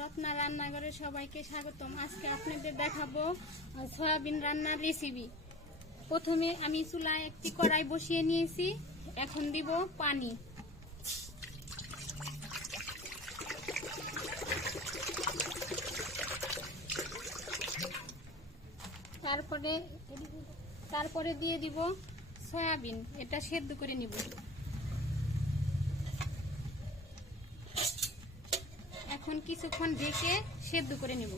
রত্না রান্নাঘরে সবাইকে স্বাগতম। আজকে আপনাদের দেখাবো সয়াবিন রান্নার রেসিপি। প্রথমে আমি চুলায় একটি কড়াই বসিয়ে নিয়েছি, এখন দিব পানি। তারপরে দিয়ে দিব সয়াবিন, এটা সেদ্ধ করে নিব। এখন কিছুক্ষণ ঢেকে সেদ্ধ করে নিব।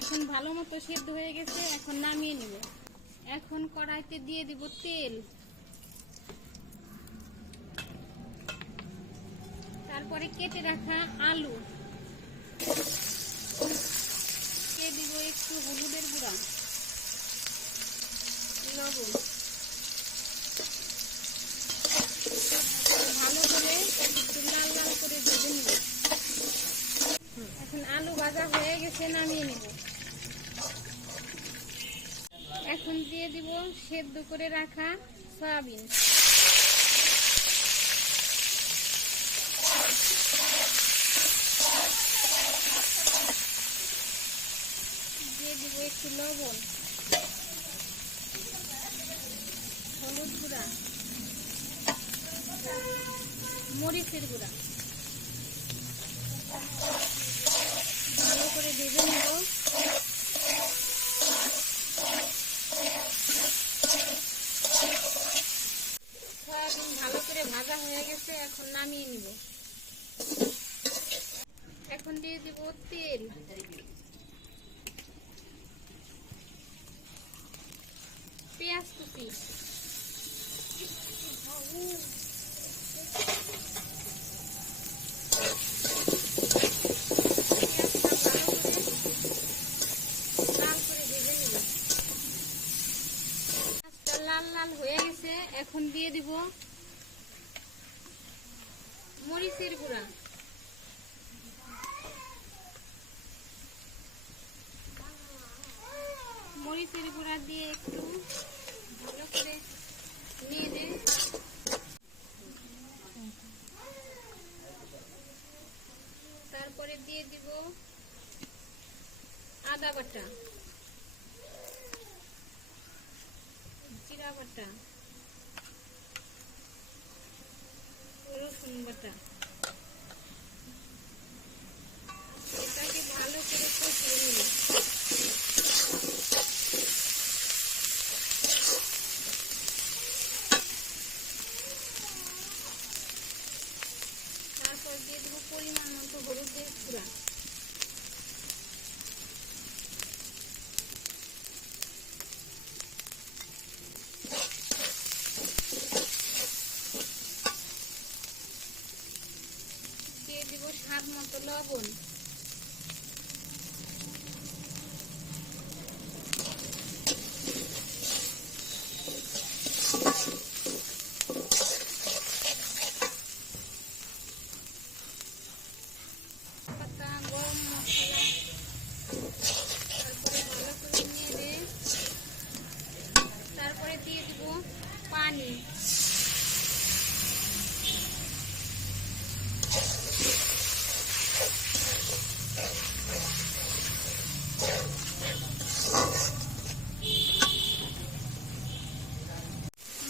এখন ভালো মতো সেদ্ধ হয়ে গেছে, এখন নামিয়ে নিব। এখন কড়াইতে দিয়ে দিব তেল, তারপরে কেটে রাখা আলু, দিয়ে দিব একটু হলুদের গুঁড়া, লবণ, ভালো করে একটু লাল লাল করে ভেজে নিব। এখন আলু ভাজা হয়ে গেছে, নামিয়ে নিব। এখন দিয়ে দিব সেদ্ধ করে রাখা সয়াবিন, দিয়ে দিব একটু লবণ, হলুদ গুঁড়া, মরিচের গুঁড়া, ভালো করে ভেজে নেব। সয়াবিন ভালো করে ভাজা হয়ে গেছে, এখন নামিয়ে নিব। এখন দিয়ে দিব তেল, পেঁয়াজ কুচি, লাল লাল হয়ে গেছে, এখন দিয়ে দিব মরিচের গুঁড়া, মরিচের গুঁড়া দিয়ে একটু ভালো করে নেড়ে তারপরে দিয়ে দিব আদা বাটা, জিরা বাটা, রসুন বাটা, এটাকে ভালো করে কষিয়ে নিব। তারপর দিয়ে দেবো পরিমাণ মতো হলুদের গুঁড়া, দিয়ে দিব স্বাদ মতো লবণ, পাতা, গরম মশলা, তারপরে ভালো করে নেড়ে তারপরে দিয়ে দিব পানি।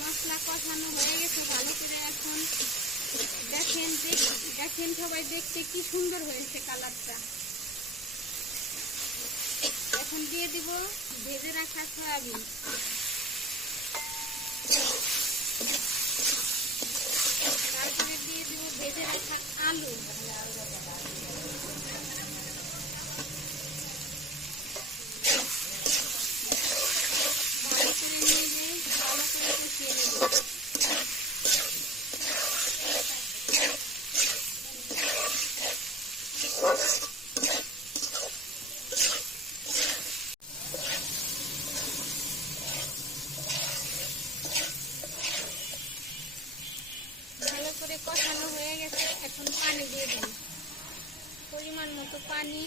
মশলা কষানো হয়ে গেছে ভালো করে, এখন দেখেন সবাই, দেখতে কি সুন্দর হয়েছে কালারটা। এখন দিয়ে দিব ভেজে রাখা সয়াবিন, তারপরে দিয়ে দিব ভেজে রাখা আলু, ভালো করে নেড়ে ভালো করে কষিয়ে নেব। ভালো করে কষানো হয়ে গেছে, এখন পানি দিয়ে দিন, পরিমাণ মতো পানি।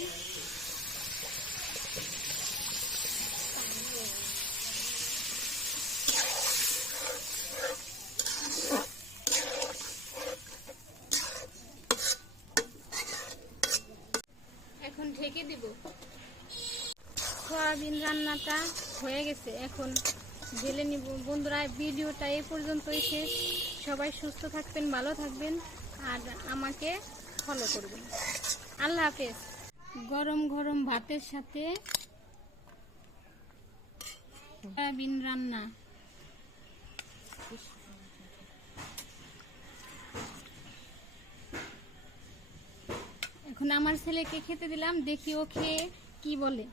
সয়াবিন রান্নাটা হয়ে গেছে, এখন ঢেলে নিব। বন্ধুরা, ভিডিওটা এই পর্যন্তই শেষ। সবাই সুস্থ থাকবেন, ভালো থাকবেন, আর আমাকে ফলো করবেন। আল্লাহ হাফেজ। গরম গরম ভাতের সাথে সয়াবিন রান্না। এখন আমার ছেলেকে খেতে দিলাম, দেখি ও খেয়ে কি বলে।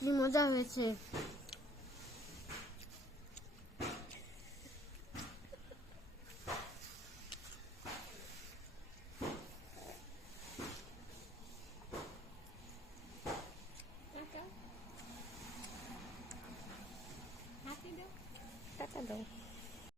কি মজা হয়েছে। হাসি দাও। টাকা দাও।